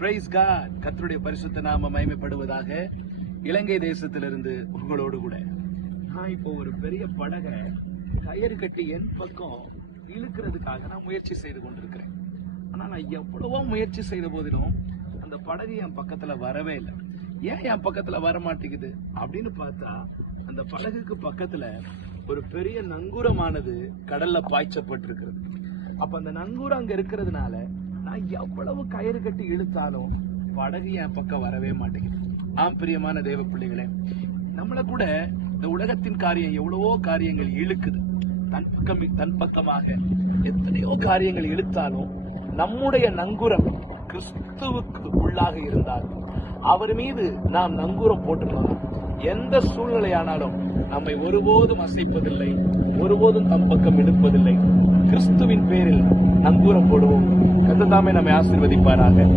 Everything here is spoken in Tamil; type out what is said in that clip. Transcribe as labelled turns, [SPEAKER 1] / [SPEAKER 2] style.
[SPEAKER 1] பிரைஸ் காட் கத்தருடைய பரிசுத்த நாம மயமைப்படுவதாக இலங்கை தேசத்திலிருந்து உங்களோடு கூட. நான் இப்போ ஒரு பெரிய படகை கயிறு கட்டி என் பக்கம் இழுக்கிறதுக்காக நான் முயற்சி செய்து கொண்டிருக்கிறேன். ஆனா நான் எவ்வளவோ முயற்சி செய்த போதிலும் அந்த படகு என் பக்கத்துல வரவே இல்லை. ஏன் என் பக்கத்துல வர மாட்டேங்குது அப்படின்னு பார்த்தா அந்த படகுக்கு பக்கத்துல ஒரு பெரிய நங்கூரமானது கடல்ல பாய்ச்சப்பட்டிருக்கிறது. அப்ப அந்த நங்கூரம் அங்க இருக்கிறதுனால நான் எவ்வளவு கயிறு கட்டி இழுத்தாலும் படகு என் பக்கம் வரவே மாட்டேங்குது. ஆம் பிரியமான தெய்வ பிள்ளைகளே நம்மளை கூட இந்த உலகத்தின் காரியம் எவ்வளவோ காரியங்கள் இழுக்குது. தன் பக்கம் தன் பக்கமாக எத்தனையோ காரியங்கள் இழுத்தாலும் நம்முடைய நங்குரம் கிறிஸ்துவுக்கு உள்ளாக இருந்தால் அவர் மீது நாம் நங்கூரம் போட்டுக்கலாம் எந்த சூழ்நிலையானாலும் நம்மை ஒருபோதும் அசைப்பதில்லை ஒருபோதும் தம் பக்கம் எடுப்பதில்லை கிறிஸ்துவின் பேரில் நங்கூரம் போடுவோம். கத்ததாமே நம்மை ஆசிர்வதிப்பாராக.